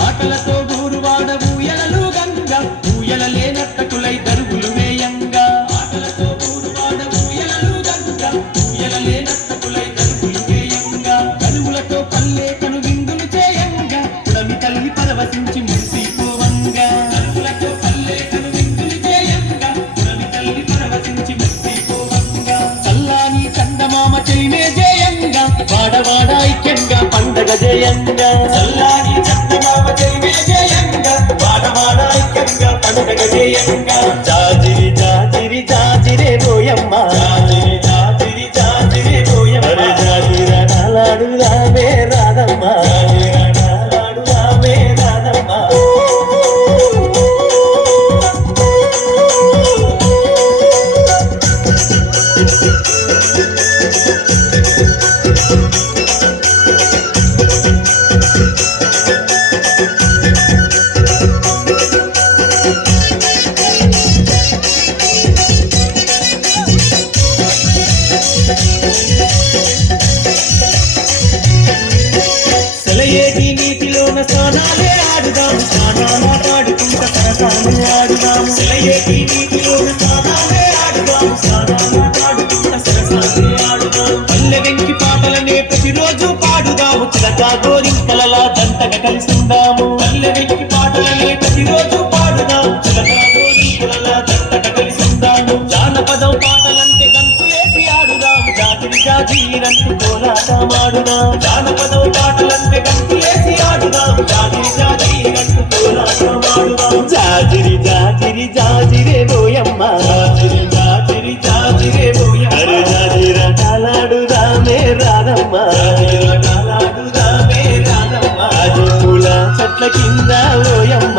ఆటలతో ఊరువాడ ఊయలలు గంగ ఊయలలే నర్తకులై దరుగులు వేయంగా ఆటలతో ఊరువాడ ఊయలలు గంగ ఊయలలే నర్తకులై దరుగులు వేయంగా కనుములతో పల్లె కను విందులు చేయంగా పుడమి తల్లి పరవశించి మురిసిపోవంగా కనుములతో పల్లె కను విందులు చేయంగా పుడమి తల్లి పరవశించి మురిసిపోవంగా చల్లాని చందమామ చెలిమే జయంగా వాడవాడ ఐక్యంగా పండగ జయంగా చల్లాని చందమామ చెలిమే జయంగా వాడవాడ ఐక్యంగా పండగ జయంగా జాజిరి జాజిరి జాజిరే పోయమ్మ జాజిరి జాజిరి జాజిరే పోయమ్మ జాజిర నాలాడుదామే రాధమ్మ జాజిర నాలాడుదామే రాధమ్మ సెలయేటి నీటిలోన స్నానాలే ఆడుదాం స్నానాలాడుకుంట సరసాలు ఆడుదాం సెలయేటి నీటిలోన స్నానాలే ఆడుదాం స్నానాలాడుకుంట సరసాలు ఆడుదాం పల్లె వెంకి పాటలనే ప్రతిరోజు పాడుదాము చిలక గోరింకలలా దంతగా కలిసిందాము పల్లె వెంకి పాటలనే ప్రతిరోజు పాడుదాము చిలక గోరింకలలా దంతగా కలిసిందాము జానపదం పాటలంటే గంతులేసి ఆడుదాము జాజిరి జాజిరంటూ కోలాటమాడుదాం జానపదం పాటలంటే గంతులేసి ఆడుదాం జాజిరి జాజిరంటూ కోలాటమాడుదాం జాజిరి జాజిరి జాజిరే పోయమ్మ జాజిరి జాజిరి జాజిరే పోయమ్మ అరే జాజిర కాలాడుదామే రాధమ్మ జాజిర కాలాడుదామే రాధమ్మ పూల చెట్ల కింద పోయమ్మ